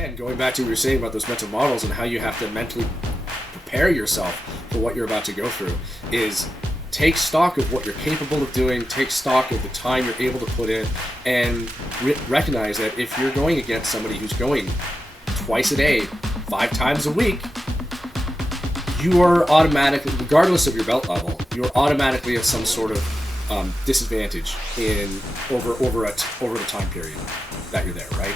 again, going back to what you were saying about those mental models and how you have to mentally prepare yourself for what you're about to go through, is take stock of what you're capable of doing, take stock of the time you're able to put in, and recognize that if you're going against somebody who's going twice a day, 5 times a week, you are automatically, regardless of your belt level, you're automatically at some sort of disadvantage over the time period that you're there, right?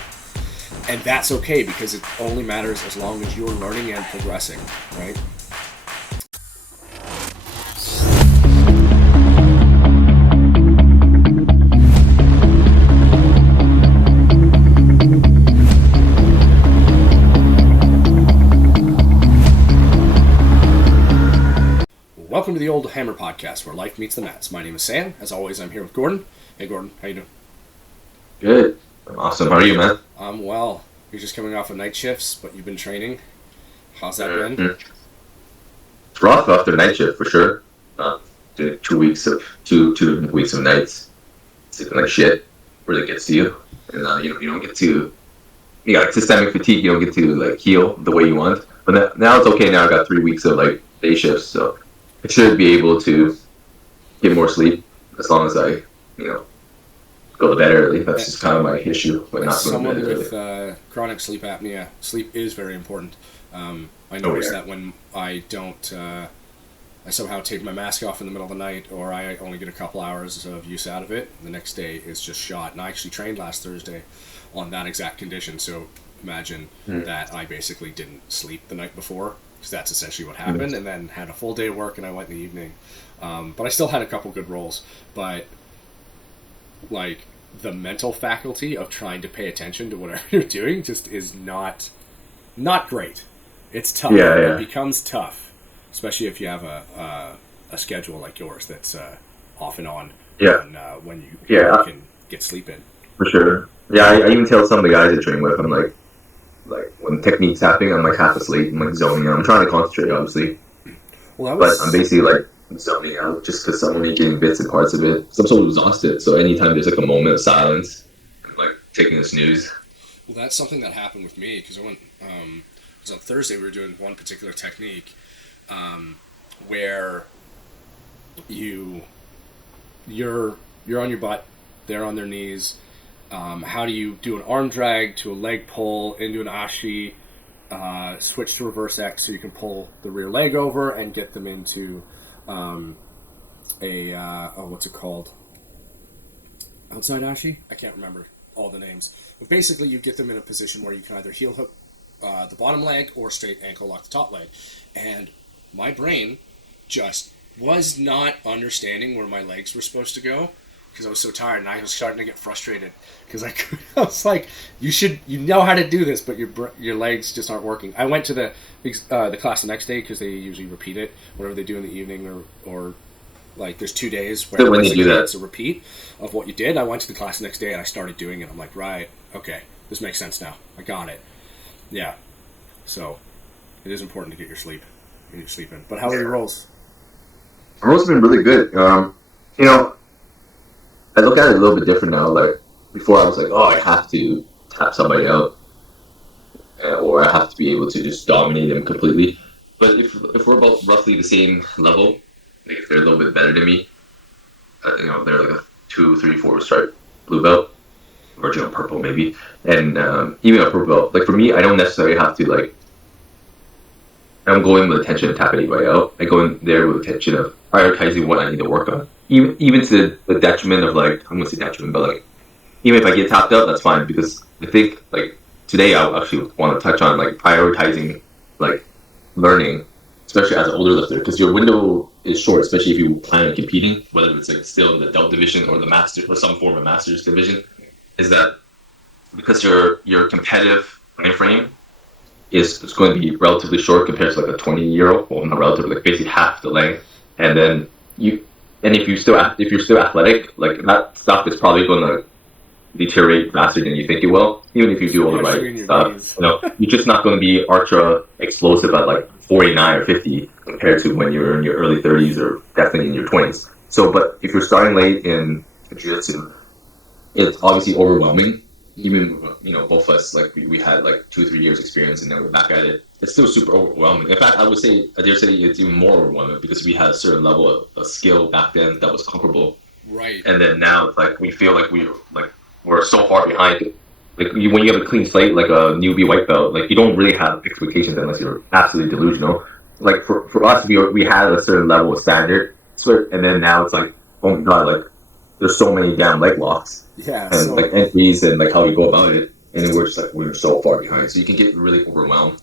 And that's okay, because it only matters as long as you're learning and progressing, right? Welcome to the Oldhammer podcast, where life meets the mats. My name is Sam. As always, I'm here with Gordon. Hey, Gordon, how you doing? Good. Awesome. How are you, man? I'm well. You're just coming off of night shifts, but you've been training. How's that been? It's rough after the night shift, for sure. Doing 2 weeks of nights. Sleeping like shit really gets to you. And you don't get to, you got systemic fatigue. You don't get to like heal the way you want. But now it's okay. Now I got 3 weeks of like day shifts, so I should be able to get more sleep as long as I, go to bed early. That's just kind of my issue. But not someone with chronic sleep apnea, sleep is very important. I notice that when I don't, I somehow take my mask off in the middle of the night, or I only get a couple hours of use out of it, the next day is just shot. And I actually trained last Thursday on that exact condition. So imagine that I basically didn't sleep the night before, because that's essentially what happened, and then had a full day of work, and I went in the evening. But I still had a couple good rolls. But like, the mental faculty of trying to pay attention to whatever you're doing just is not great. It's tough. It becomes tough, especially if you have a schedule like yours that's off and on. When you can get sleep in. For sure. Yeah, I even tell some of the guys I train with, I'm like when technique's happening, I'm like half asleep. I'm like zoning out. I'm trying to concentrate, obviously. But I'm basically like zoning out just because I'm only getting bits and parts of it. Because I'm so exhausted. So anytime there's like a moment of silence, I'm like taking a snooze. Well, that's something that happened with me, because I went. It was on Thursday. We were doing one particular technique where you're on your butt, they're on their knees. How do you do an arm drag to a leg pull into an ashi, switch to reverse X so you can pull the rear leg over and get them into what's it called? Outside ashi? I can't remember all the names. But basically you get them in a position where you can either heel hook the bottom leg or straight ankle lock the top leg. And my brain just was not understanding where my legs were supposed to go, because I was so tired, and I was starting to get frustrated because I was like, you know how to do this, but your legs just aren't working. I went to the class the next day, because they usually repeat it, whatever they do in the evening, or like there's 2 days where when they do that, it's a repeat of what you did. I went to the class the next day and I started doing it. I'm like, right, okay, this makes sense now. I got it. Yeah. So it is important to get your sleep and your sleep in. But how are your rolls? My rolls have been really good. I look at it a little bit different now. Like before, I was like, I have to tap somebody out, or I have to be able to just dominate them completely. But if we're both roughly the same level, like if they're a little bit better than me, they're like a 2, 3, 4 stripe blue belt, or purple maybe, and even a purple belt. Like for me, I don't necessarily have to like. I don't go in with intention to tap anybody out. I go in there with intention of prioritizing what I need to work on. Even to the detriment of like, I'm gonna say detriment, but like, even if I get tapped out, that's fine, because I think like today I actually want to touch on like prioritizing like learning, especially as an older lifter, because your window is short, especially if you plan on competing, whether it's like still in the adult division or the master or some form of master's division, is that because your competitive time frame is going to be relatively short compared to like a 20-year-old, well, not relatively, like basically half the length, and then if you're still athletic, like that stuff is probably going to deteriorate faster than you think it will. Even if you do all the right stuff, you're just not going to be ultra explosive at like 49 or 50 compared to when you're in your early 30s or definitely in your 20s. So, but if you're starting late in Jiu-Jitsu, it's obviously overwhelming even both of us, like we had like 2 or 3 years experience, and then we're back at it. It's still super overwhelming. In fact, I dare say it's even more overwhelming because we had a certain level of skill back then that was comparable, Right. and then now it's like we feel like we're so far behind. Like when you have a clean slate, like a newbie white belt, like you don't really have expectations unless you're absolutely delusional. Like for us, we had a certain level of standard, and then now it's like, oh my god, like there's so many damn leg locks Yeah. and So like entries and like how you go about it, and then we're just like we're so far behind, so you can get really overwhelmed.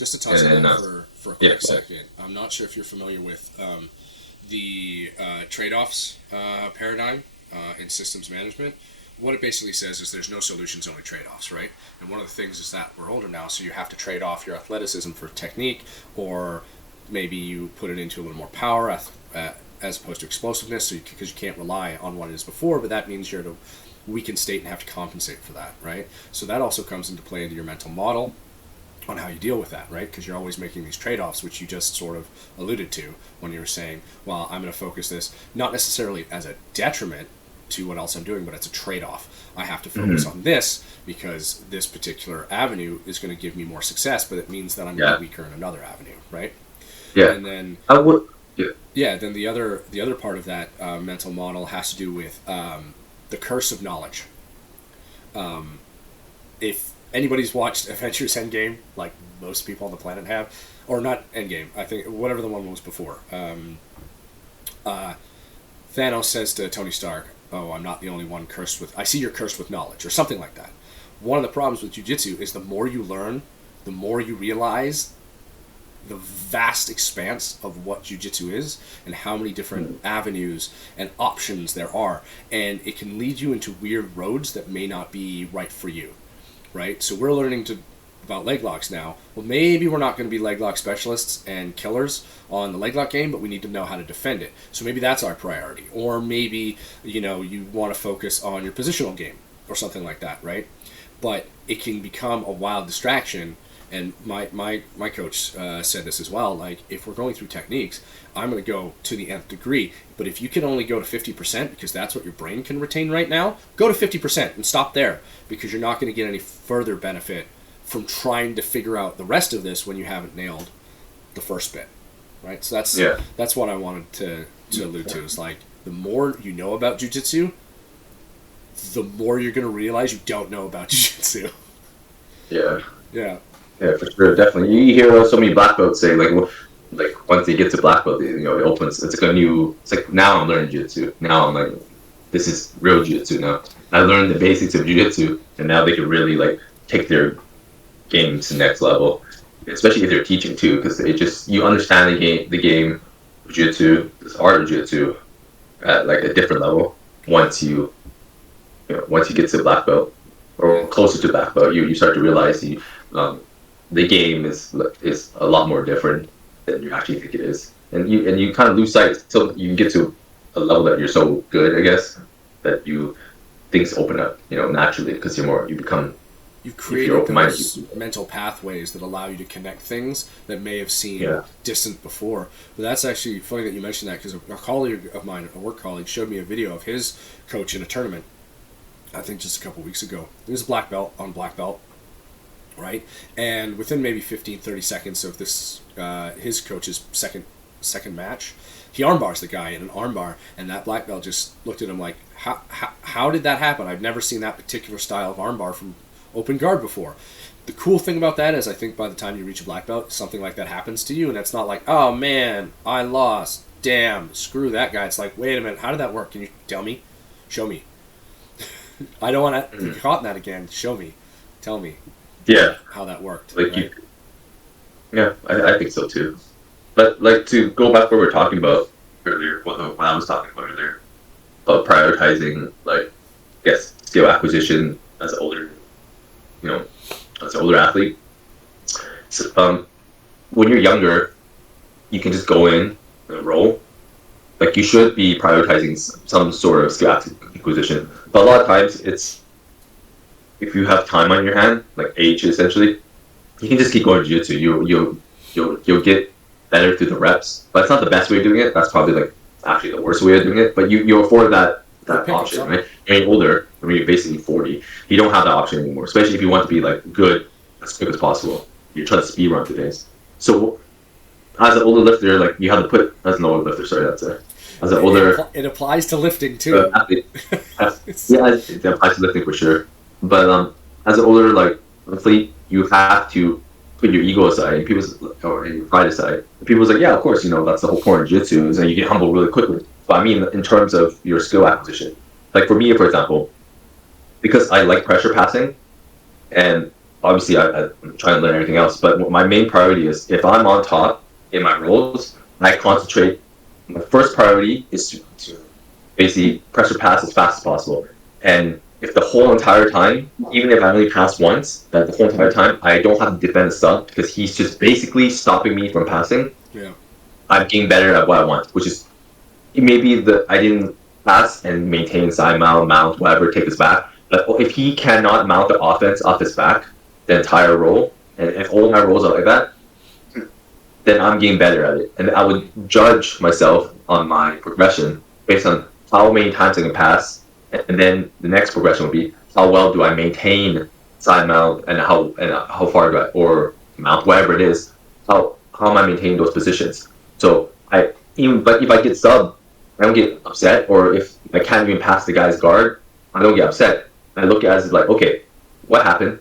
just to touch And on then that for a yeah, quick second, I'm not sure if you're familiar with the trade-offs paradigm in systems management. What it basically says is there's no solutions, only trade-offs, right? And one of the things is that we're older now, so you have to trade off your athleticism for technique, or maybe you put it into a little more power as opposed to explosiveness, so because you can't rely on what it is before, but that means you're at a weakened state and have to compensate for that, right? So that also comes into play into your mental model on how you deal with that, right? Because you're always making these trade-offs, which you just sort of alluded to when you were saying, well, I'm going to focus this not necessarily as a detriment to what else I'm doing, but it's a trade-off. I have to focus on this because this particular avenue is going to give me more success, but it means that I'm going to be weaker in another avenue, right? Yeah. And then I would. Yeah. yeah, then the other part of that mental model has to do with the curse of knowledge. If anybody's watched Avengers Endgame, like most people on the planet have, or not Endgame, I think whatever the one was before, Thanos says to Tony Stark, "Oh, I'm not the only one cursed with. I see you're cursed with knowledge," or something like that. One of the problems with Jiu-Jitsu is the more you learn, the more you realize the vast expanse of what Jiu-Jitsu is and how many different avenues and options there are, and it can lead you into weird roads that may not be right for you, right? So we're learning about leg locks now. Well, maybe we're not going to be leg lock specialists and killers on the leg lock game, but we need to know how to defend it. So maybe that's our priority. Or maybe, you want to focus on your positional game or something like that, right? But it can become a wild distraction. And my coach said this as well, like, if we're going through techniques, I'm going to go to the nth degree. But if you can only go to 50%, because that's what your brain can retain right now, go to 50% and stop there, because you're not going to get any further benefit from trying to figure out the rest of this when you haven't nailed the first bit, right? So that's what I wanted to allude to, is like, the more you know about Jiu-Jitsu, the more you're going to realize you don't know about Jiu-Jitsu. Yeah. Yeah. Yeah, for sure, definitely. You hear so many black belts say, like once they get to black belt, it opens. It's like a new. It's like, now I'm learning jiu-jitsu. Now I'm like, this is real jiu-jitsu now. I learned the basics of jiu-jitsu, and now they can really like take their game to the next level. Especially if they're teaching too, because you understand the game of jiu-jitsu, this art of jiu-jitsu, at like a different level. Once you get to black belt or closer to black belt, you start to realize the game is a lot more different than you actually think it is, and you kind of lose sight till you can get to a level that you're so good, I guess, that things open up, naturally, because you've created those mental pathways that allow you to connect things that may have seemed distant before. But that's actually funny that you mentioned that, because a colleague of mine, a work colleague, showed me a video of his coach in a tournament, I think just a couple weeks ago. He was black belt on black belt, right? And within maybe 15-30 seconds of this, his coach's second match, he armbars the guy in an armbar, and that black belt just looked at him like, how did that happen? I've never seen that particular style of armbar from open guard before. The cool thing about that is, I think by the time you reach a black belt, something like that happens to you, and it's not like, oh man, I lost, damn, screw that guy. It's like, wait a minute, how did that work? Can you tell me? Show me. I don't want to get caught in that again. Show me. Tell me. Yeah. How that worked. Like right? I think so too. But like, to go back where we were talking about earlier, what I was talking about earlier, about prioritizing, like, I guess, skill acquisition as an older athlete. So, when you're younger, you can just go in and roll. Like, you should be prioritizing some sort of skill acquisition. But a lot of times, it's, if you have time on your hand, like age essentially, you can just keep going to jiu-jitsu. You'll get better through the reps. But it's not the best way of doing it. That's probably like actually the worst way of doing it. But you afford that option, right? You're getting older. I mean, you're basically 40. You don't have that option anymore, especially if you want to be like good as quick as possible. You're trying to speed run through things. So as an older lifter, like you have to put as an older lifter. Sorry, that's it. As an older, it applies to lifting too. athlete, yeah, it applies to lifting for sure. But as an older like athlete, you have to put your ego aside and or your pride aside. And people's like, yeah, of course, that's the whole point of jiu-jitsu is that you get humble really quickly. But I mean, in terms of your skill acquisition, like for me, for example, because I like pressure passing, and obviously I'm trying to learn everything else. But my main priority is if I'm on top in my roles, I concentrate. My first priority is to basically pressure pass as fast as possible. And if the whole entire time, even if I only pass once, that the whole entire time I don't have to defend a sub because he's just basically stopping me from passing, I'm getting better at what I want, which is maybe I didn't pass and maintain side mount, whatever, take his back. But if he cannot mount the offense off his back, the entire roll, and if all my rolls are like that, then I'm getting better at it. And I would judge myself on my progression based on how many times I can pass, and then the next progression would be how well do I maintain side mount and how far do I, or mount, whatever it is, how am I maintaining those positions. So but if I get sub, I don't get upset, or if I can't even pass the guy's guard, I don't get upset. I look at it as like, okay, what happened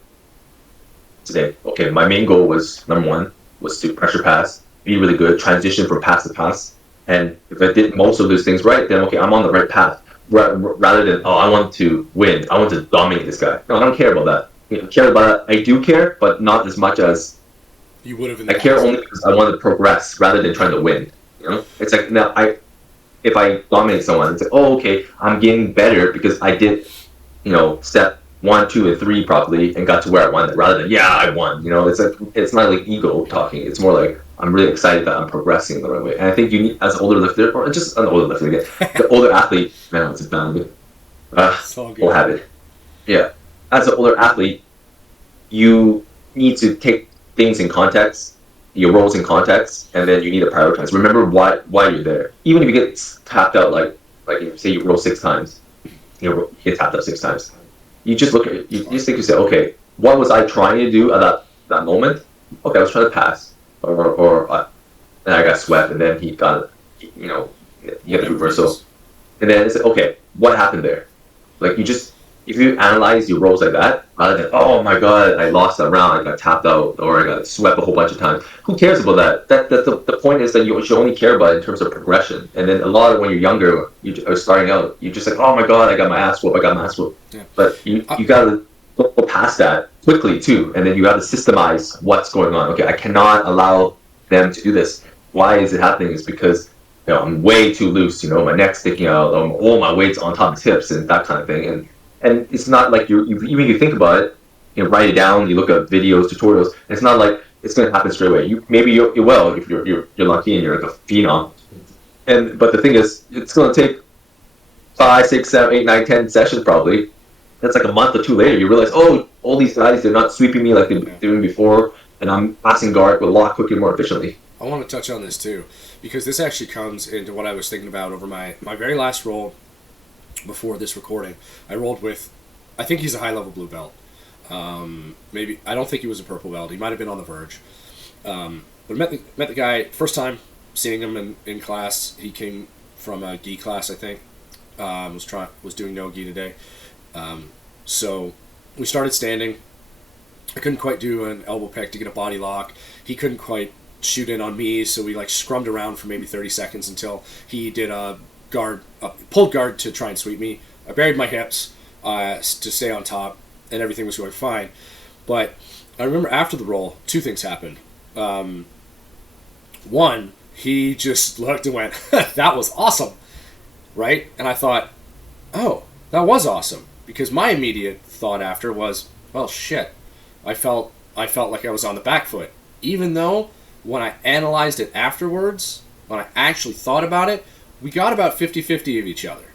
today? Okay, my main goal was, number one, was to pressure pass, be really good, transition from pass to pass. And if I did most of those things right, then okay, I'm on the right path. Rather than, I want to win, I want to dominate this guy. No, I don't care about that. I care about that. I do care, but not as much as you would have. I care only because I want to progress rather than trying to win. It's like now if I dominate someone, it's like, oh, okay, I'm getting better because I did, step 1, 2, and 3 properly and got to where I wanted, rather than I won. It's not like ego talking. It's more like I'm really excited that I'm progressing the right way. And I think you need, as an older lifter, or just an older lifter again, the older athlete, man, it's a bad whole habit. Yeah, as an older athlete, you need to take things in context, your roles in context, and then you need to prioritize. Remember why you're there. Even if you get tapped out, like say you roll 6 times, you get tapped out 6 times. You just look at it, you just think to say, okay, what was I trying to do at that moment? Okay, I was trying to pass, and I got swept, and then he got, you got the reversal, and then it's like, okay, what happened there? Like if you analyze your roles like that, rather than, oh my god, I lost that round, I got tapped out, or I got swept a whole bunch of times. Who cares about that? The point is that you should only care about it in terms of progression. And then a lot of when you're younger, you are starting out, you're just like, oh my god, I got my ass whooped. Yeah. But you gotta go past that quickly too, and then you have to systemize what's going on. Okay, I cannot allow them to do this. Why is it happening? It's because I'm way too loose. My neck's sticking out. All my weight's on top of the hips and that kind of thing. And it's not like even if you think about it, write it down, you look at videos, tutorials, it's not like it's going to happen straight away. You will if you're lucky and you're like a phenom. But the thing is, it's going to take 5, 6, 7, 8, 9, 10 sessions probably. That's like a month or 2 later, you realize, oh, all these guys, they're not sweeping me like they've been doing before, and I'm passing guard a lot quicker, more efficiently. I want to touch on this too, because this actually comes into what I was thinking about over my very last roll. Before this recording, I rolled with, I think he's a high-level blue belt. Maybe, I don't think he was a purple belt. He might have been on the verge. But met the guy, first time seeing him in class. He came from a gi class, I think. Was doing no gi today. So we started standing. I couldn't quite do an elbow pick to get a body lock. He couldn't quite shoot in on me, so we scrummed around for maybe 30 seconds until he did a pulled guard to try and sweep me. I buried my hips to stay on top, and everything was going fine. But I remember after the roll, 2 things happened. One, he just looked and went, that was awesome, right? And I thought, oh, that was awesome. Because my immediate thought after was, well, shit, I felt like I was on the back foot. Even though when I analyzed it afterwards, when I actually thought about it, we got about 50-50 of each other.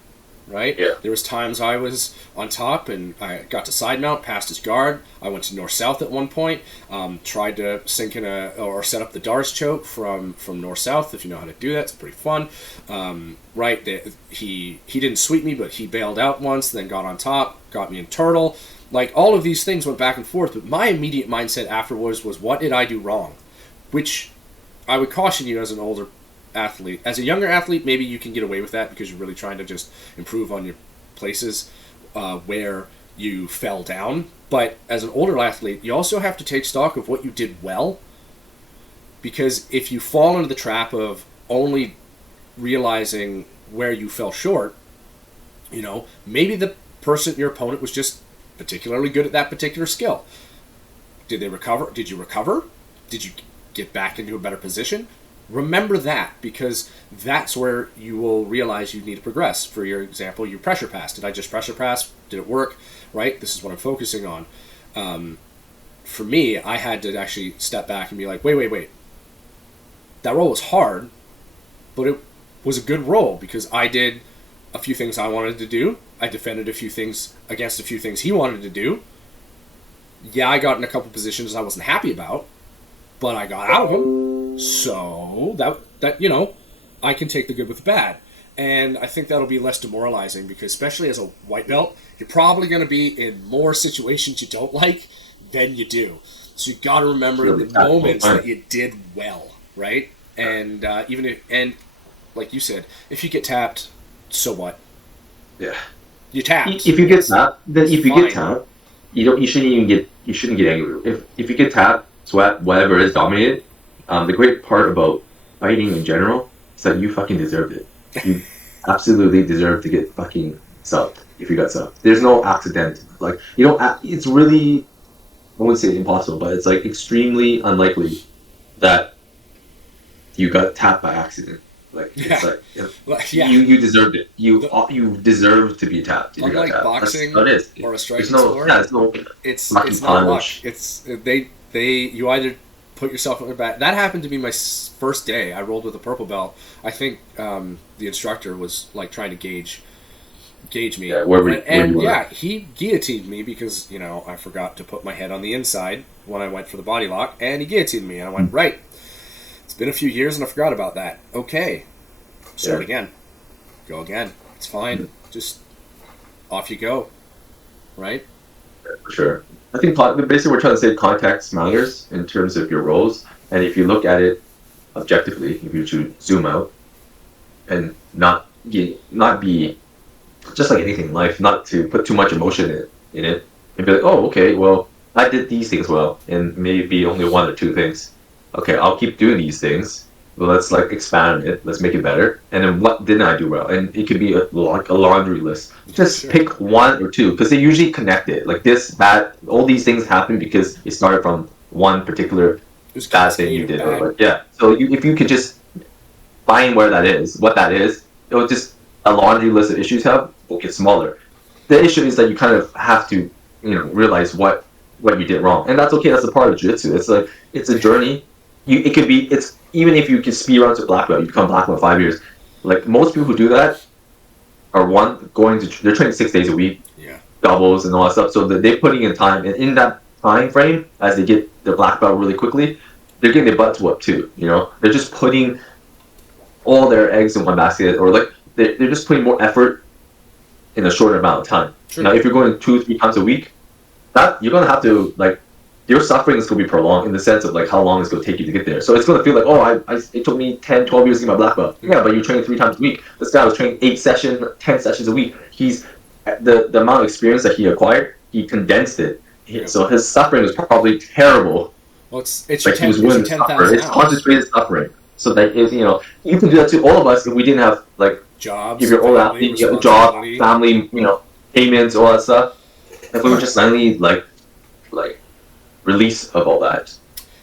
right? Yeah. There was times I was on top and I got to side mount past his guard. I went to north-south at one point. Tried to sink in or set up the Dars choke from north-south. If you know how to do that, it's pretty fun. Right? He didn't sweep me, but he bailed out once, then got on top, got me in turtle. Like, all of these things went back and forth, but my immediate mindset afterwards was, what did I do wrong? Which I would caution you as an older athlete. As a younger athlete, maybe you can get away with that because you're really trying to just improve on your places where you fell down. But as an older athlete, you also have to take stock of what you did well, because if you fall into the trap of only realizing where you fell short, you know, maybe the person, your opponent, was just particularly good at that particular skill. Did they recover? Did you recover? Did you get back into a better position? Remember that, because that's where you will realize you need to progress. For your example, you pressure pass. Did I just pressure pass? Did it work? Right? This is what I'm focusing on. For me, I had to actually step back and be like, wait. That roll was hard, but it was a good roll because I did a few things I wanted to do. I defended a few things against a few things he wanted to do. Yeah, I got in a couple positions I wasn't happy about, but I got out of them. So that you know, I can take the good with the bad. And I think that'll be less demoralizing because, especially as a white belt, you're probably going to be in more situations you don't like than you do. So you got to remember the moments that you did well, right? And like you said, if you get tapped, so what? Yeah. You tapped. If you get tapped, then if you get tapped, you shouldn't get angry. If you get tapped, sweat, whatever is dominated. The great part about fighting in general is that you fucking deserved it. You absolutely deserve to get fucking subbed if you got subbed. There's no accident. Like, you don't. It's really, I wouldn't say impossible, but it's like extremely unlikely that you got tapped by accident. Like, it's you deserved it. You deserve to be tapped. Unlike boxing or a striking sport, it's not luck. It's you either put yourself on the back. That happened to be my first day. I rolled with a purple belt. I think the instructor was like trying to gauge me. Yeah, he guillotined me because, you know, I forgot to put my head on the inside when I went for the body lock, and he guillotined me, and I went right. It's been a few years and I forgot about that. Okay. Start again. Go again. It's fine. Just off you go. Right? For sure. I think basically we're trying to say context matters in terms of your roles. And if you look at it objectively, if you should zoom out and not be just like anything in life, not to put too much emotion in it and be like, oh, okay, well, I did these things well and maybe only one or two things. Okay, I'll keep doing these things. Well, let's like expand it. Let's make it better. And then what didn't I do well? And it could be like a laundry list. Just pick one or two because they usually connect it. Like all these things happen because it started from one particular bad thing you did. So if you could just find what that is, it'll just a laundry list of issues will get smaller. The issue is that you kind of have to, realize what you did wrong, and that's okay. That's a part of Jiu-Jitsu. It's like it's a journey. Even if you can speed around to black belt, you become black belt in 5 years. Like most people who do that are they're training 6 days a week, doubles and all that stuff. So they're putting in time, and in that time frame, as they get their black belt really quickly, they're getting their butts whooped too. They're just putting all their eggs in one basket, or like they're just putting more effort in a shorter amount of time. True. Now, if you're going 2-3 times a week, that you're gonna have to like. Your suffering is going to be prolonged in the sense of like how long it's going to take you to get there. So it's going to feel like, it took me 10, 12 years to get my black belt. Yeah, but you're training 3 times a week. This guy was training 10 sessions a week. He's the amount of experience that he acquired, he condensed it. So his suffering was probably terrible. Well, it's like he was willing to suffer. It's concentrated suffering. So that you can do that to all of us if we didn't have like jobs, if you're all athlete, you have a job, family, payments, all that stuff. If we were just suddenly like release of all that,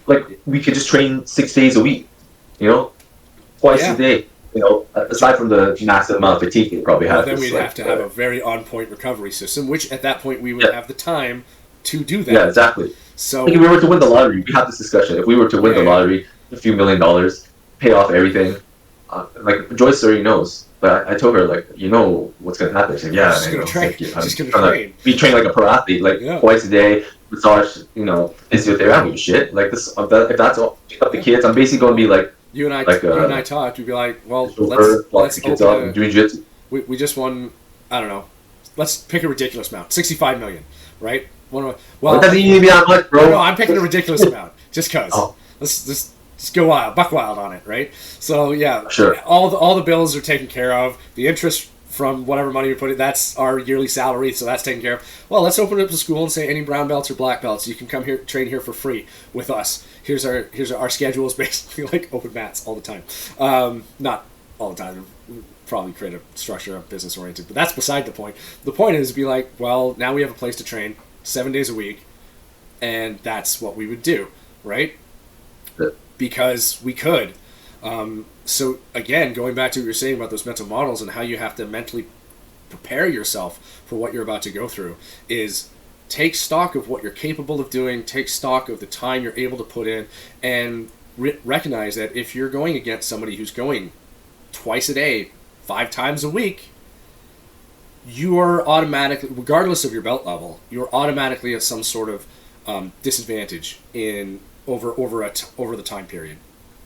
like we could just train 6 days a week, twice a day, aside from the massive amount of fatigue you probably have. Then we'd have to have a very on-point recovery system, which at that point we would have the time to do that. Yeah, exactly. So like if we were to win the lottery, we have this discussion. If we were to win the lottery, a few $1 million, pay off everything, like Joyce already knows. But I told her, like, you know what's gonna happen. She's like, yeah, She's I gonna know. train. Like, yeah, She's gonna I'm train. be trained like a pro athlete, like twice a day, massage, physiotherapy. I don't give a shit. Like this, if that's all, pick up the kids. I'm basically gonna be like, you and I talked. We'd be like, well, let's the kids up and doing jiu-jitsu. We just won. I don't know. Let's pick a ridiculous amount. 65 million, right? Well, it doesn't need to be that much, bro. No, I'm picking a ridiculous amount just cause. Oh. Let's just go wild, buck wild on it, right? So yeah, sure. All the bills are taken care of. The interest from whatever money you put in, that's our yearly salary, so that's taken care of. Well, let's open up the school and say any brown belts or black belts, you can come here, train here for free with us. Here's our schedules, basically like open mats all the time. Not all the time. Probably create a structure of business oriented, but that's beside the point. The point is to be like, well, now we have a place to train 7 days a week, and that's what we would do, right? Because we could. So again, going back to what you're saying about those mental models and how you have to mentally prepare yourself for what you're about to go through, is take stock of what you're capable of doing, take stock of the time you're able to put in, and recognize that if you're going against somebody who's going twice a day, 5 times a week, you are automatically, regardless of your belt level, you're automatically at some sort of disadvantage in over the time period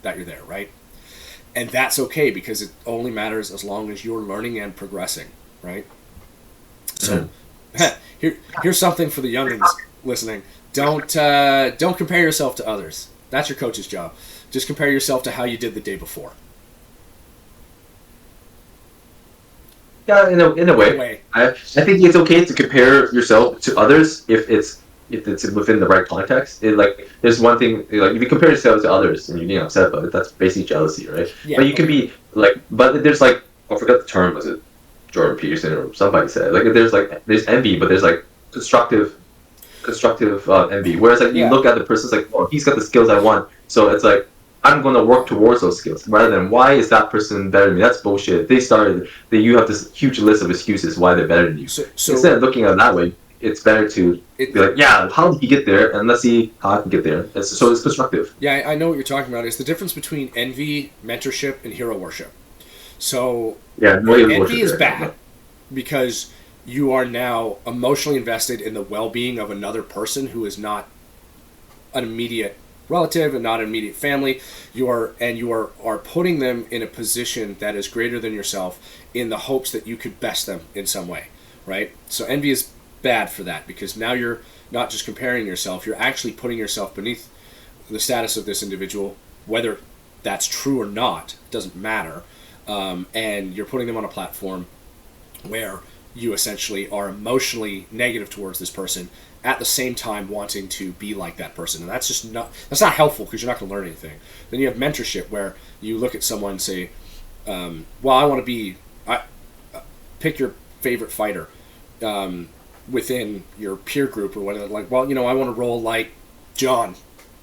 that you're there, right? And that's okay, because it only matters as long as you're learning and progressing, right? So here's something for the youngins listening. Don't compare yourself to others. That's your coach's job. Just compare yourself to how you did the day before. Yeah, in a way. I think it's okay to compare yourself to others if it's within the right context. There's one thing, like, if you compare yourself to others and you're getting upset about it, that's basically jealousy, right? Yeah, but you can be like, but there's like, I forgot the term, was it Jordan Peterson or somebody said, like, there's envy, but there's like constructive envy. Whereas like you look at the person's like, oh, he's got the skills I want, so it's like, I'm going to work towards those skills, rather than why is that person better than me? That's bullshit. You have this huge list of excuses why they're better than you. So instead of looking at it that way, it's better to be like, yeah, how did he get there? And let's see how I can get there. So it's constructive. Yeah, I know what you're talking about. It's the difference between envy, mentorship, and hero worship. So envy is bad because you are now emotionally invested in the well-being of another person who is not an immediate relative and not an immediate family. You are putting them in a position that is greater than yourself in the hopes that you could best them in some way, right? So envy is bad for that, because now you're not just comparing yourself, you're actually putting yourself beneath the status of this individual, whether that's true or not, doesn't matter, and you're putting them on a platform where you essentially are emotionally negative towards this person, at the same time wanting to be like that person. And that's not helpful, because you're not going to learn anything. Then you have mentorship, where you look at someone and say, well, I want to be, pick your favorite fighter within your peer group or whatever. Like, well, I want to roll like John.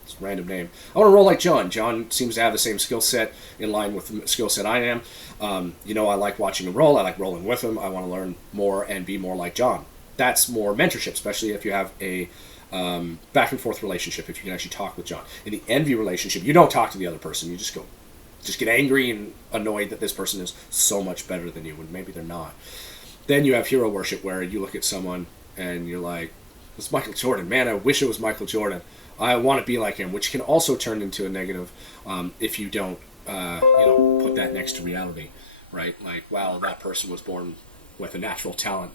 It's a random name. I want to roll like John. John seems to have the same skill set, in line with the skill set I am. I like watching him roll. I like rolling with him. I want to learn more and be more like John. That's more mentorship, especially if you have a back and forth relationship, if you can actually talk with John. In the envy relationship, you don't talk to the other person. You just get angry and annoyed that this person is so much better than you, when maybe they're not. Then you have hero worship, where you look at someone and you're like, it's Michael Jordan. Man, I wish it was Michael Jordan. I want to be like him, which can also turn into a negative if you don't put that next to reality, right? Like, wow, that person was born with a natural talent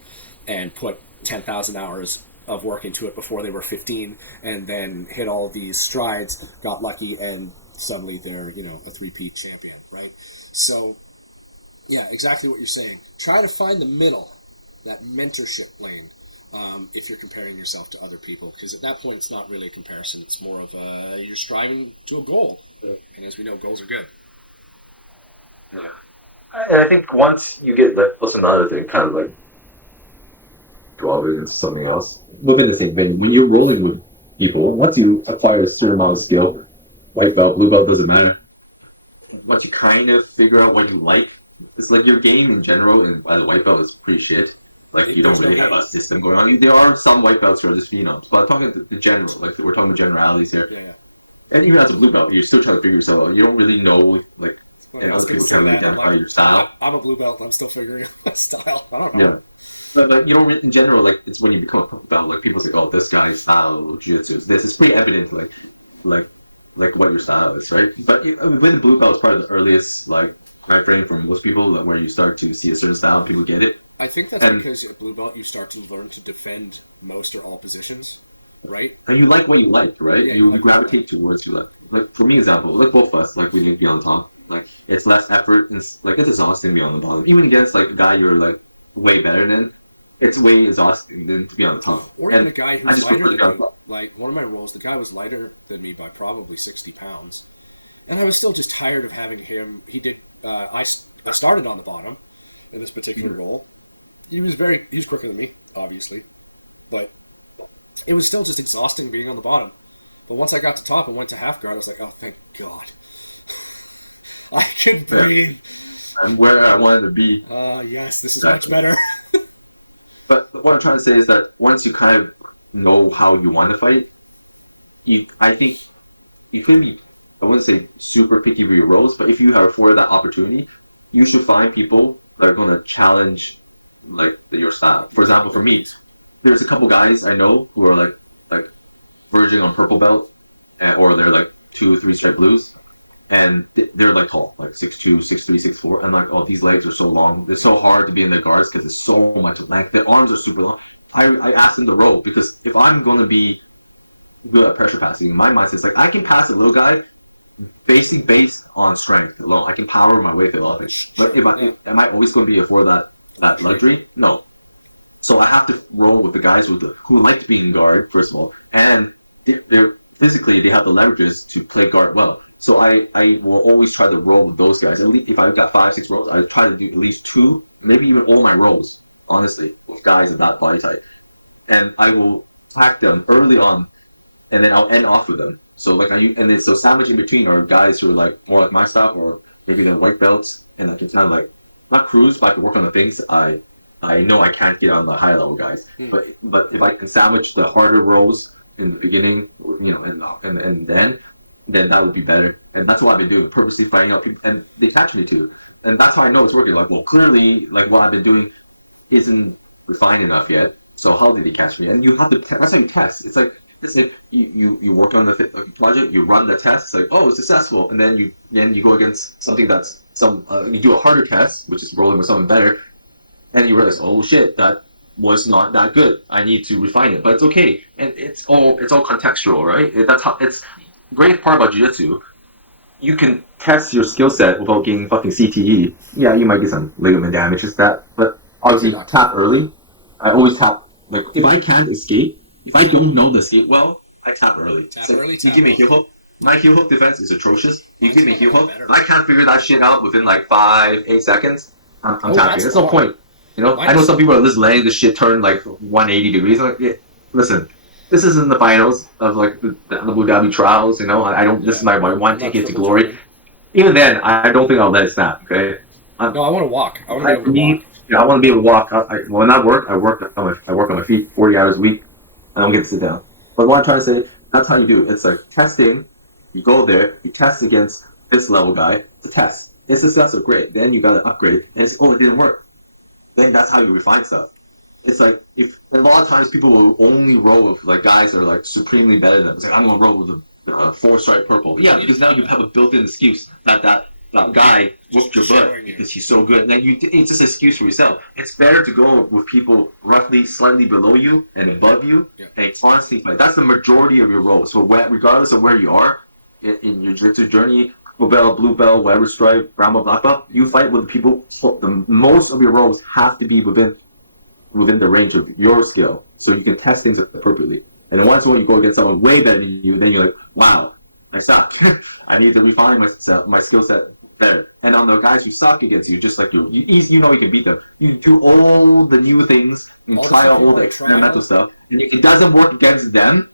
and put 10,000 hours of work into it before they were 15, and then hit all these strides, got lucky, and suddenly they're, a three-peat champion, right? So, yeah, exactly what you're saying. Try to find the middle, that mentorship lane, if you're comparing yourself to other people, because at that point it's not really a comparison. It's more of you're striving to a goal, and as we know, goals are good. Yeah, and I think once you get, like, also another thing, kind of like delving into something else within the same vein, when you're rolling with people, once you acquire a certain amount of skill, white belt, blue belt, doesn't matter, once you kind of figure out what you like, it's like your game in general, and by the white belt, is pretty shit. Like, you don't really have a system going on. There are some white belts who are just phenoms, but I'm talking the general, like, we're talking about generalities here. Yeah. And even as a blue belt, you're still trying to figure yourself out. You don't really know, like, When and I was other going to people say can't really that, I'm identify like, your style. I'm a blue belt. And I'm still figuring out my style. I don't know. Yeah. But you know, in general, like it's when you become a purple belt, like people say, "Oh, this guy's style of jiu-jitsu is this." It's pretty evident, like, like what your style is, right? But with the blue belt, it's part of the earliest like time frame for most people, like, where you start to see a certain style and people get it. I think that's And because at blue belt you start to learn to defend most or all positions, right? and you like what you like, right? Yeah, You like what you like. gravitate towards you like. Like for me, example, like both of us, like we need to be on top. Like it's less effort and like it's exhausting to be on the bottom. Even against like a guy you're like way better than, it's way exhausting than to be on the top. Or even And a guy I who's just lighter prefer to than be on you. top. Like one of my roles, the guy was lighter than me by probably 60 pounds, and I was still just tired of having him. He did. I started on the bottom in this particular role. He was quicker than me, obviously, but it was still just exhausting being on the bottom. But once I got to top and went to half guard, I was like, oh, thank God. I can breathe. I'm where I wanted to be. Yes, this is Exactly. much better. But what I'm trying to say is that once you kind of know how you want to fight, I think you could be, I wouldn't say super picky with your roles, but if you are afforded that opportunity, you should find people that are going to challenge like your style. For example, for me, there's a couple guys I know who are like verging on purple belt, or they're like 2 or 3 stripe blues, and they're like tall, like 6'2", 6'3", 6'4", and like, oh, these legs are so long. It's so hard to be in the guards because it's so much length. The arms are super long. I asked them to roll because if I'm going to be good at pressure passing, my mindset is like I can pass a little guy basically based on strength alone. I can power my way through all of it. But am I always going to be afford that luxury? No. So I have to roll with the guys who like to be in guard, first of all, and they're physically they have the leverages to play guard well. So I will always try to roll with those guys. At least if I've got 5-6 rolls, I try to do at least 2, maybe even all my rolls, honestly, with guys of that body type. And I will attack them early on, and then I'll end off with them. So like so sandwich in between are guys who are like more like my style, or maybe they're white belts, and I can kind of like not cruise, but I can work on the things I know I can't get on the high level guys. But if I can sandwich the harder roles in the beginning, you know, and then that would be better. And that's what I've been doing, purposely finding out people, and they catch me too. And that's how I know it's working. Like, well, clearly, like what I've been doing isn't refined enough yet. So how did they catch me? And you have to. That's how you test. It's like you work on the project, you run the test. It's like, oh, it's successful, and then you go against something that's you do a harder test, which is rolling with someone better, and you realize, oh shit, that was not that good. I need to refine it, but it's okay, and it's all contextual, right? That's how it's great part about jiu-jitsu. You can test your skill set without getting fucking CTE. Yeah, you might get some ligament damage, just that, but obviously tap early. I always tap. Like if I can't escape, if I don't know the escape well, I tap early. Tap early. You give me a heel hook. My heel hook defense is atrocious. You give me a heel hook, I can't figure that shit out within like 5-8 seconds. I'm tapping. There's no point. You know, I know some people are just letting the shit turn like 180 degrees. I'm like, yeah, listen, this isn't the finals of like the Abu Dhabi trials. You know, I don't. This is my one ticket to glory. Even then, I don't think I'll let it snap. Okay. No, I want to walk. I want to be able to walk. Yeah, I want to be able to walk. When I work, I work on my feet 40 hours a week. I don't get to sit down. But what I'm trying to say, that's how you do it. It's like testing. You go there, you test against this level guy. It's a test. It's successful, great. Then you got to upgrade. And it's, it didn't work. Then that's how you refine stuff. It's like, if a lot of times people will only roll with like guys that are like supremely better than them. It's like, I'm going to roll with a 4-stripe purple. Yeah, because now you have a built-in excuse that guy whooped your butt because he's so good. And then it's just an excuse for yourself. It's better to go with people roughly slightly below you and above you and constantly fight. That's the majority of your roles. So regardless of where you are in your jiu-jitsu journey, purple belt, blue belt, whatever stripe, brown belt, black belt, you fight with the people. The most of your roles have to be within the range of your skill, so you can test things appropriately. And then once in a while you go against someone way better than you, then you're like, wow, I suck. I need to refine my skill set better. And on the guys who suck against you, just like you know you can beat them. You do all the new things and try out all the experimental stuff, and if it doesn't work against them,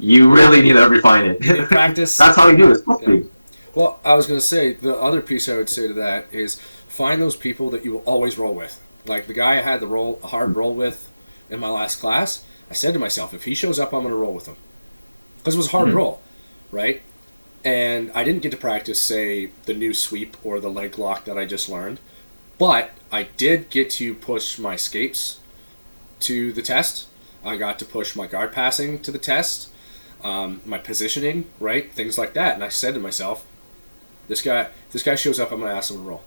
you really need to refine it. You practice. That's how you do it. Yeah. Well, I was going to say, the other piece I would say to that is find those people that you will always roll with. Like the guy I had a hard roll with in my last class, I said to myself, if he shows up, I'm going to roll with him. Because it was a hard roll, right? And I didn't get to practice, say, the new sweep or the leg lock that I just learned. But I did get to push my escapes to the test. I got to push my guard passing to the test, my positioning, right? Things like that. And I said to myself, if this guy shows up, I'm going to ask him to roll,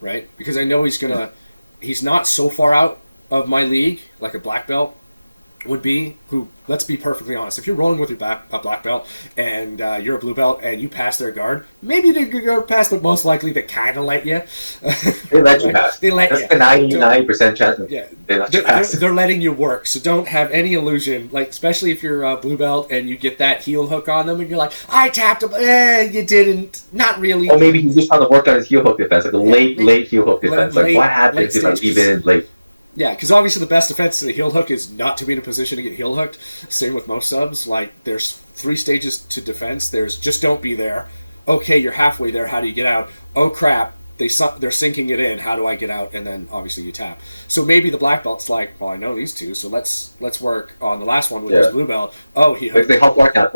right? Because I know he's not so far out of my league like a black belt would be, who, let's be perfectly honest, if you're rolling with a black belt and you're a blue belt and you pass their guard, maybe they could go pass, but most likely they kind of let you. They let you pass. They let That's you. the 99% chance of they let you pass. They're letting you work, so don't have any illusion, like, especially if you're a blue belt and you get that heel hook on them and you're like, I tapped him, you didn't, not really. Or maybe he's just trying to work on his heel hook defense, like a late heel hook defense. Like, what happens if I leave it like... Yeah, because obviously the best defense to the heel hook is not to be in a position to get heel hooked. Same with most subs. Like, there's 3 stages to defense. There's just don't be there. Okay, you're halfway there. How do you get out? Oh, crap. They're sinking it in. How do I get out? And then, obviously, you tap. So maybe the black belt's like, well, I know these two, so let's work on the last one with this blue belt. Oh, he hooked. They help work out.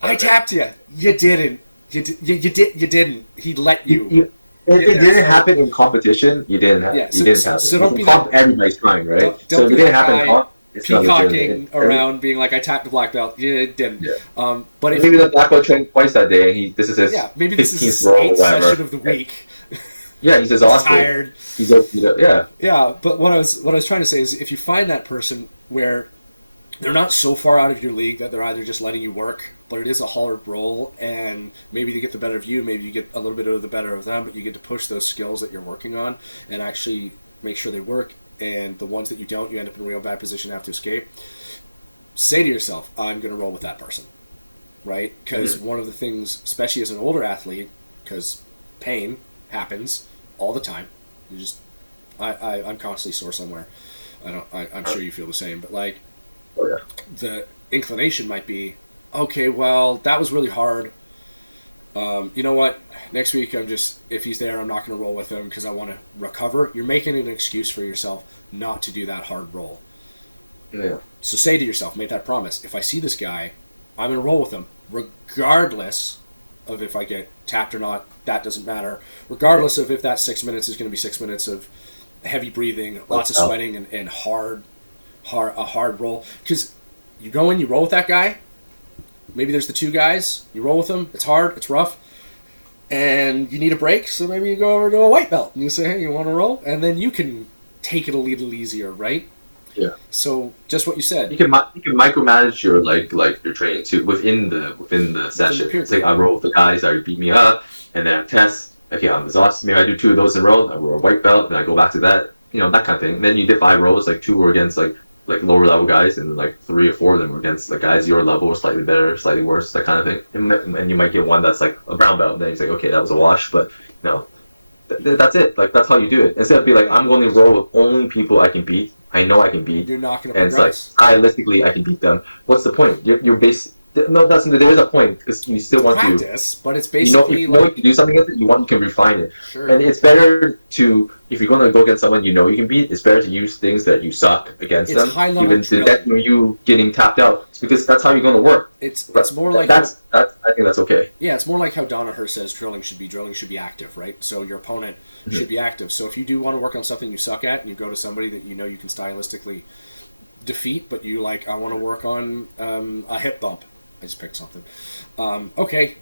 I tapped you. You didn't. You didn't. He let you. If it didn't happen in competition, you didn't have. Yeah, you didn't have. So don't be that. Everybody's trying, right? Don't so if it didn't happen in comp, it's peacocking around, being like, I tapped the black belt. You didn't. Yeah. But if, maybe the black belt trained twice that day, and this is his maybe this is his 8th 8th session of the week. Yeah, he's exhausted. Tired. He's yeah. Yeah, but what I was trying to say is, if you find that person where they're not so far out of your league that they're either just letting you work, but it is a hard roll, and maybe they get the better of you, maybe you get a little bit of the better of them, but you get to push those skills that you're working on and actually make sure they work, and the ones that you don't, you end up in a real bad position, have to escape. Say to yourself, I'm going to roll with that person, right? Because one of the things, especially as an older athlete, because pain happens all the time. You just, I'm constantly sore somewhere. I'm sure you feel the same, but like, the inclination might be, okay, well, that was really hard. You know what? Next week, if he's there, I'm not going to roll with him because I want to recover. You're making an excuse for yourself not to do that hard roll. Yeah. So say to yourself, make that promise. If I see this guy, I'm going to roll with him, regardless of if I get tapped or not. That doesn't matter. Regardless of if that 6 minutes is going to be 6 minutes of heavy breathing, lots of sweating, and a hard roll. Because you go in, you roll with that guy. Maybe there's the 2 guys. You roll with them. It's hard. It's rough. And you need a break. So maybe you go over to a white belt. And you say, hey, you want to roll? And then you can take it a little easier, right? Yeah. So just what you said. You can micromanage your your training too within the session. It's like I roll with the guys that beat me up, and then I test. Okay, I'm exhausted. Maybe I do 2 of those in a row. I roll a white belt, and I go back to that. That kind of thing. And then you did 5 rolls. 2 were against like lower level guys, and 3 or 4 of them were against the guys your level, or slightly better, slightly worse, that kind of thing. And you might get one that's like a brown belt, and then you say, okay, that was a wash, but that's it. That's how you do it. Instead of be like, I'm going to roll with only people I can beat. I know I can beat. You're not going to progress. And it's stylistically, I can beat them. What's the point? You're no, there is a point, because you still want practice, but it's basically you can do something against it. You can refine it, sure. And it's better to, if you're going to go against someone you can beat, it's better to use things that you suck against them, even to that you getting tapped out. It's because that's how you're going to work. It's more like I think that's okay. Yeah, it's more like how Danaher says drilling should be active, right? So your opponent should be active. So if you do want to work on something you suck at, and you go to somebody that you can stylistically defeat, but you I want to work on a hip bump. I just picked something. Okay,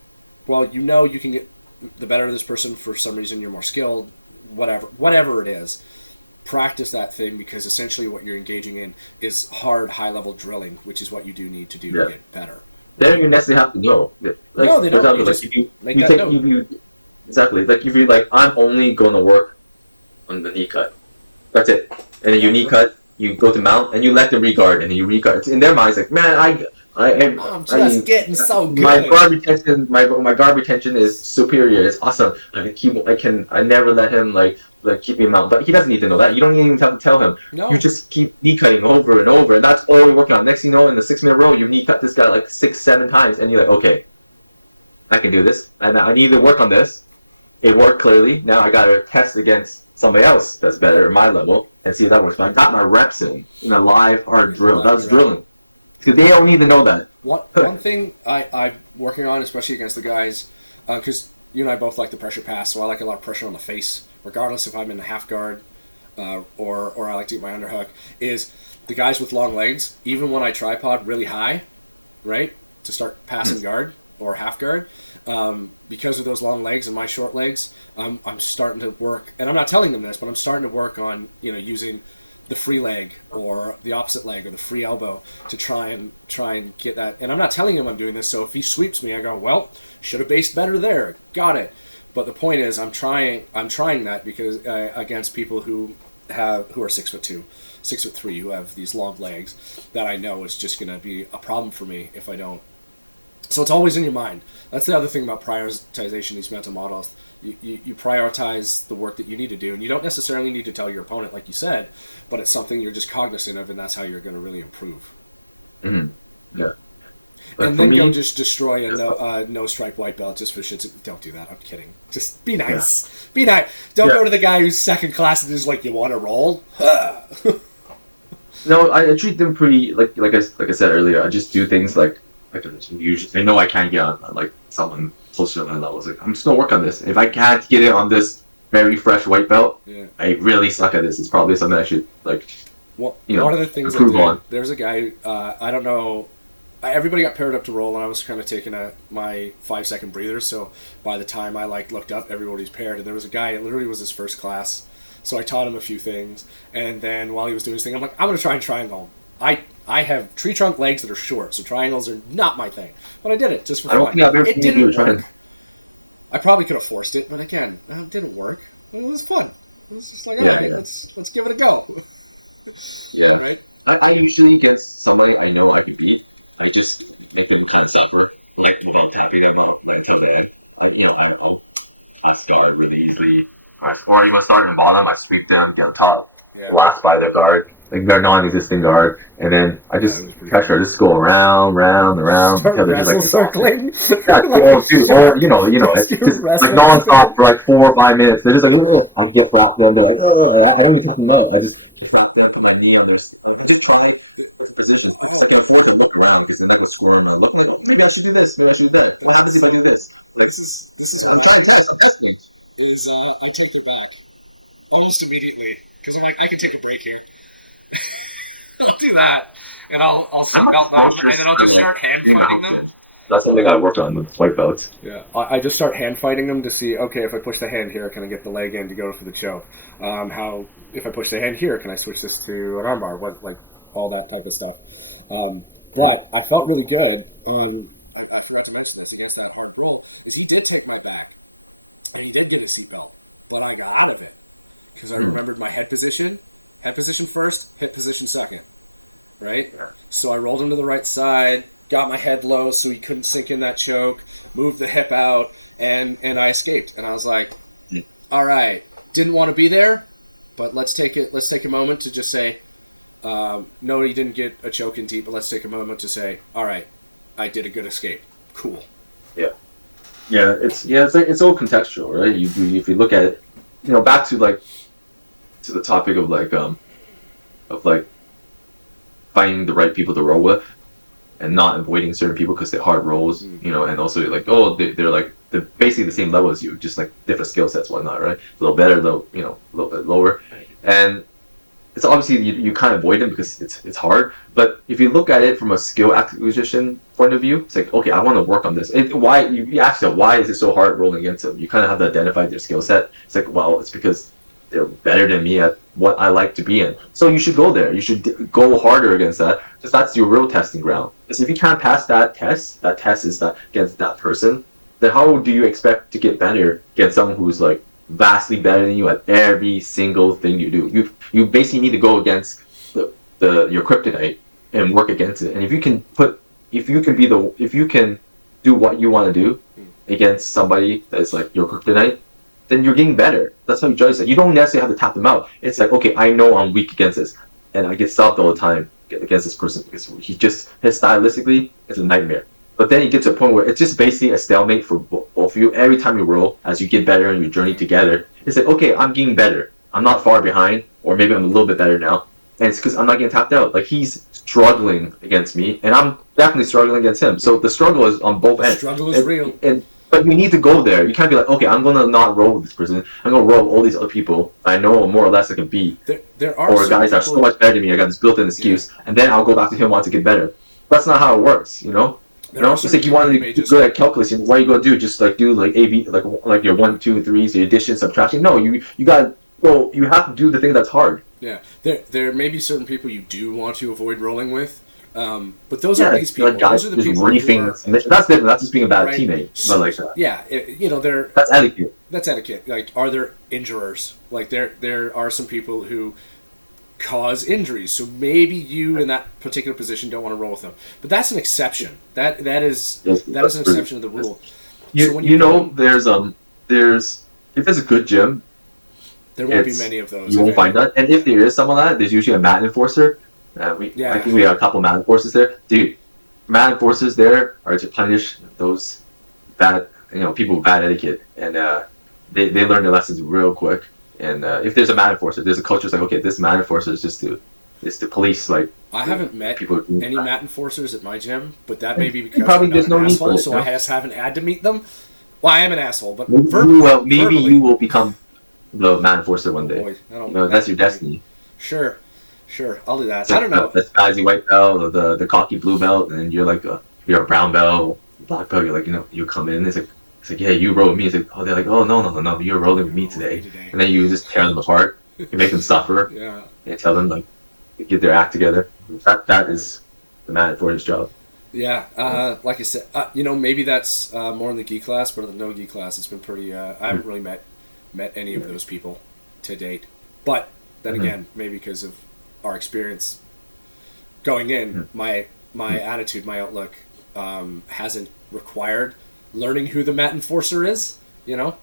well, you can get the better of this person for some reason. You're more skilled, whatever it is. Practice that thing, because essentially what you're engaging in is hard, high-level drilling, which is what you do need to do to get better. They don't even necessarily have to know. No, they don't. Exactly. If you I'm only going to work on the knee cut. That's it. And then you knee cut, you go to mount, and you let them regard, and then you regard. In their minds, man, I'm just getting so good. My guard retention is superior. It's awesome. I never let him keep me mount. But he doesn't need to know that. You don't even have to tell him. No. You just keep knee cutting over and over, and that's all you're working on. Next thing you know, in the 6-minute row, you knee cut this guy 6-7 times, and you're like, okay, I can do this, and I need to work on this. It worked clearly. Now I got to test against somebody else that's better at my level and see if that works. But I got my reps in a live hard drill. That was drilling. Because they don't need to know that. One thing I'm working on, especially against the guys, because you and I both like the pressure pass, so I like a lot of pressure on the face, regardless if I'm in the half guard or I like to get my underhook, is the guys with long legs, even when I tripod really high, right, to start passing guard or half guard, because of those long legs and my short legs, I'm starting to work, and I'm not telling them this, but I'm starting to work on, using the free leg or the opposite leg or the free elbow to try and get that. And I'm not telling him I'm doing this, so if he sweeps me, I go, well, should have based better there. Got it. But the point is, I'm trying that because against people who are 6'2", 6'3", who have these long legs, that I know is just going to be a problem for me if I don't. So it's always in your mind. That's the other thing about prioritization, these mental models. You prioritize the work that you need to do, and you don't necessarily need to tell your opponent, like you said, but it's something you're just cognizant of, and that's how you're going to really improve. Mm-hmm. Yeah. And then go just destroy a no stripe white belt just for shits. Don't do that. I'm kidding. Just be nice. Yeah. Be nice. Don't go to the guy who's second class and is like, you want to roll? No, I treat them pretty like I said earlier. I just do things like usually I know I can't get on like someone closer to my level. Like, I'm just gonna work on this. If I can't get it on this very fresh white belt, I really suck at this. It's probably something I should one of the things improve on. There's a guy. I don't know. Everybody got paired up to roll, and I was kind of taking my 5-second breather. So by the time I looked up, everybody's paired, and there was a guy. It literally was his first class. So I taught him a few things, and then while he was doing his thing, I'm like, I'm gonna try and triangle. I have tree trunk legs that are short, so triangles are not my thing. But I did it just for fun. It didn't work. I probably could have forced it, but again, it didn't work. It was fun. It was just like, all right, let's give it a go. Yeah. Right? I usually, against somebody I know I could beat, I just make them kind of suffer, without tapping them out, until the end. I'll pass guard really easily. Or you want to start in the bottom, I sweep them, get on top, last by their guard. Their non-existing guard, and then I just pressure. Just go around, round until they're just circling. It's just non-stop for 4 or 5 minutes. They're just like, I gift wrap them. They're like, I don't even tap them out. I just gift wrap them, put my knee on their. I just try different positions because I can afford to look around because they're not going to squirm and look like, maybe I should do this, maybe I should do that. What happens if I do this? This is. I'm trying to test. I'm testing. I take their back almost immediately because I'm like, I can take a break here. I'll do that, and I'll seatbelt them, and then I'll just start hand fighting them. That's something I worked on with white belts. Yeah, I just start hand fighting them to see, okay, if I push the hand here, can I get the leg in to go for the choke? If I push the hand here, can I switch this to an armbar? All that type of stuff. But I felt really good on. I forgot to mention this against that hard roll. Is he did take my back, and he did get a seatbelt, but I got out of it because I remembered my head position. Head position first, hip position second, right? Yeah. So I rolled him to the right side, got my head low so he couldn't sink in that choke, moved the hip out, and I escaped. And I was like, all right, didn't want to be there, but let's take a moment to just say, no, he didn't get a choke in teeth, but let's take a moment to say, all right, I did a good escape. Cool. Yeah. Yeah, it's all contextual, right? If you look at it, back to to the topic of finding the right people to roll with and not avoiding certain people because they're hard rolls, and also they're basically the same level as you, just different skill sets, whatnot, right? A little better, a little bit lower, and it's obviously you can't avoid them because it's hard. But if you look at it from a skill acquisition point of view, it's like, okay, I want to work on this. Why you ask yourself, why is it so hard rolling against them? You kind of have to identify their skill set. It's like, well, it's because they're better than me at what I like to be in. So you should go there. You should go harder against that, because that's your real testing ground. Because if you can't pass that test is that against that person, then how do you expect to get better against someone who's vastly better than you at every single thing you do? You basically need to go against your kryptonite and work against it. And if you can do what you want to do against somebody that's your kryptonite, then you're getting better. That's how you judge it. You don't necessarily have to tap them out. It's like, okay, I know I'm weak against this, and I get stopped all the time against this person because his stylistically, it's a nightmare. But then you get to a point where it's just basically a stalemate for both of you. Every time you roll, as you get better and you journey together, it's like, okay, I'm getting better. I'm not far behind, or maybe I'm a little bit better now. And it's because I'm not getting tapped out. He's struggling against me, and I'm definitely struggling against him. So the struggle is on both The ends. struggle is real. But you need to go there. You can't be like, okay, I'm gonna not roll with this person. I'm gonna roll with all these other people I know more or less I can beat. There are Or guys people, that are so much better than me. I got this built-in excuse, and then I'll go back to him once to get better. That's not how it works, you know. It's like you want to be good at calculus. And what are you gonna do? Just like do like AB, like your 1, 2, 3s, your addition, subtraction. No, you got well. You have to do the thing that's hard. Yeah, there may be certain people you do want to avoid rolling with, but those aren't these people. Like guys those are the people who are, that's different. That's just being a bad teammate. So, but like that. Yeah, that's etiquette. That's etiquette. Like, are there injurers? Like there are some people who cause injuries, so maybe you in that particular position don't want to roll with them. But that's an exception. That is an exception to the rule. There's if it's a good gym. There won't be many of those. You won't find that. And if there is someone like that, there's usually a mat enforcer. I think we have a couple of mat enforcers there. Dude, mat enforcers there are to punish those bad, people with bad etiquette. And they learn their lessons real quick. And if there's a mat enforcer, there's a culture that's like, okay, this mat enforcer is just to police, like... I haven't met any mat enforcers at my gym, but that may be because probably I'm not an asshole, so I just haven't had to meet them. Well, I am an asshole, but maybe you will become the mat enforcer one day. Boy, that's your destiny. Sure, I'll do that. I don't know. The spazzy white belt or the cocky blue belt, and you're like you're a brown belt, black belt. You're like you come in. It's like yeah, you roll with me. It's like they're like no, you're rolling with me today. And then you just tear them apart. You make them suffer. Yeah. And tell them like get their act together. That is the mat enforcer's job. Yeah, like I said, maybe that's more in the gi class, but in the no gi class, it's been pretty. I haven't really met any of those people to date, but then again, maybe because of our experience going in, my attitude, my outlook hasn't required learning who the mat enforcer is, and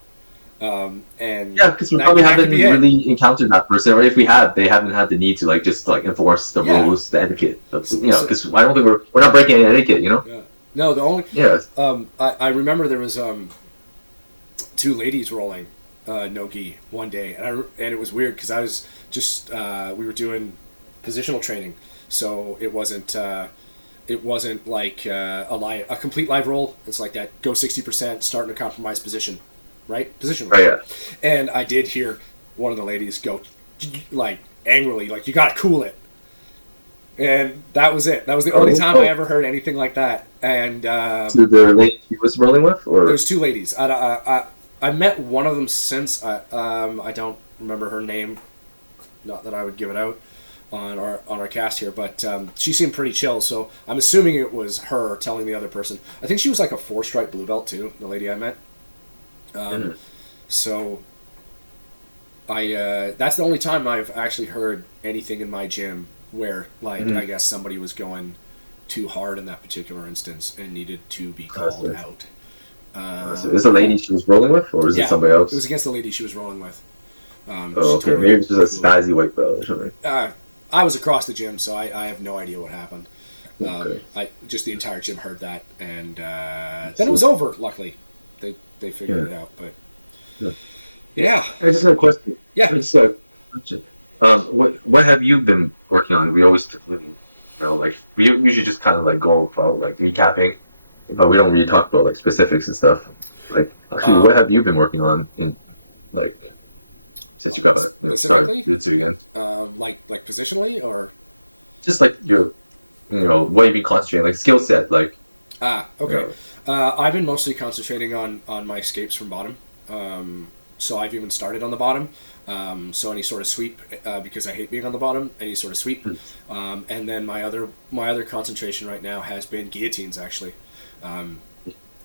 because we probably haven't really encountered that person, or if we have, they haven't had the need to just enforce the rules, the etiquette, because I don't think we're not breaking any etiquette, Yeah. No, the only I remember there was 2 ladies rolling no gi one day, and it was weird because I was just we were doing positional training, so it wasn't like a complete live roll. It's like that go 60%, start in a compromised position, right? Position. Right. Yeah. And I did hear one of the ladies go like angrily, like you gotta cool it. And that was it. That was the only time I ever heard anything like that. And so the lady she was rolling with, or there's 2 ladies. I met one of them since. I don't remember her name. Not that I would give it out on our cast here, but she seemed pretty chill. So I'm assuming it was her telling the other person. I think she was like a 4-stripe blue belt too. The lady I met. So that's the only time I've actually heard anything in my gym where I guess somebody was going too hard in that particular instance and needed to be called out. So is the lady she was rolling with, or is it somebody else? It was against the lady she was rolling with. Okay. Maybe it's just a spazzy white belt or something. I was across the gym, so I have no idea what happened. Just the entire gym heard that, and then it was over. Luckily, they figured it out. But yeah. I just have a question. Yeah. I just have a question. What have you been working on? We always we usually just kind of go about recapping, but we don't really talk about specifics and stuff. Actually, what have you been working on in since you got started Jiu-Jitsu again? Like positionally, or just your what you've been concentrating, skill set, okay. I've been mostly concentrating on my escapes from bottom. So I've even started on the bottom. So any sort of sweep, because I hate being on the bottom, any sort of sweep. And then my other concentration right now has been guillotines, actually.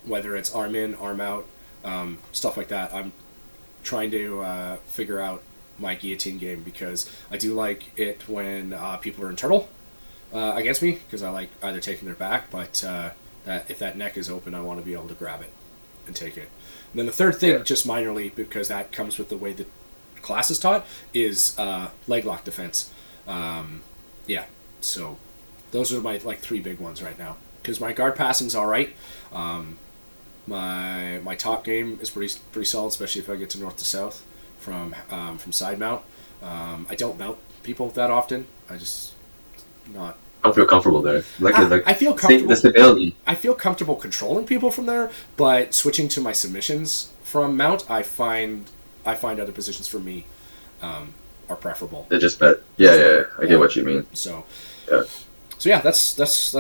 Whether it's arm in, arm out, stuff like that. I'm trying to figure out my guillotine game, because I do like it when people are internal against me, because I like either taking their back, but that if that neck is open, I want to be able to grab it and take it. And then the third thing, just minorly, because that comes with the way the class is taught, is leg lock defense. So those are my 3 big ones right now, because my guard passing's all right. My top game is pretty solid, especially if I get to north to south from side mount. I don't mount people that often. I just not. don't feel comfortable there. I feel comfortable. The stability. I feel comfortable controlling people from there, but switching to my submissions from mount, I find other positions for me are preferable. They're just better. Yeah. I get what you mean. So yeah, that's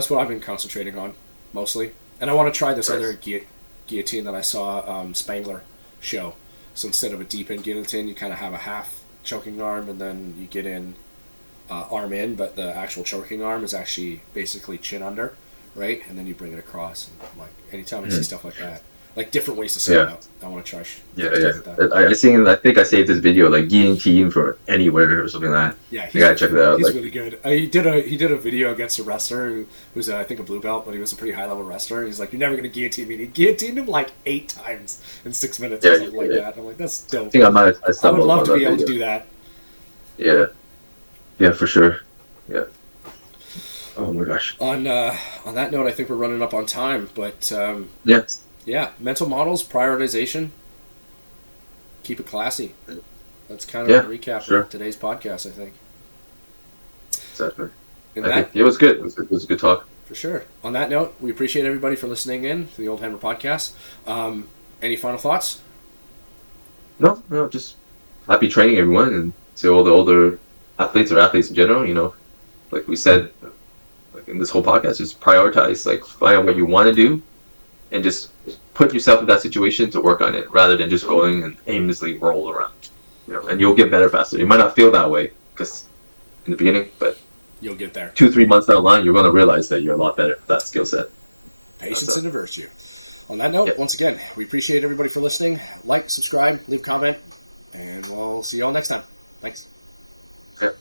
what I've been concentrating on mostly, and I want to try this other guillotine that I saw Spangler show. So instead of a deep in guillotine, you kind of have a half choking arm, and then you get in arm in, but the actual choking arm is actually basically chin under, right? And then you bring it across. And like anytime I see stuff like that, like different ways to set it up, I want to try. I think I saved this video like guillotine for anywhere or something like that. Yeah, you gotta check that out. He's really good. He did a video against a wrestler who's I think a blue belt, but he was a pretty high level wrestler. He's like, "You're never gonna guillotine me." He guillotined him like 8 times in 6 minutes or something like that. And I'm like, that's dope. I think I would love to be able to do that. Yeah, for sure. Yeah. Oh my gosh. On that note, I think we're running up on time, but yeah, mental models, prioritization, keep it classy. That's kind of a recap of today's podcast, I think. Exactly. It was good. It was a good talk. For sure. On that note, we appreciate everybody for listening in to the Oldhammer podcast. Any final thoughts? No, just happy training, everyone, and to all the older athletes or athletes in general, like we said, like in this whole podcast, just prioritize, like find out what you want to do and just put yourself in that situation to work on it rather than just going and aimlessly roll around, and you'll get better faster. You might not feel that way because in the beginning, but you'll get there. 2-3 months down the line, you're going to realize that you're a lot better at that skill set. Patience and a virtue. On that note, once again, we appreciate everybody for listening. Like, subscribe, leave a comment, and we'll see you all next time. Thanks. Okay.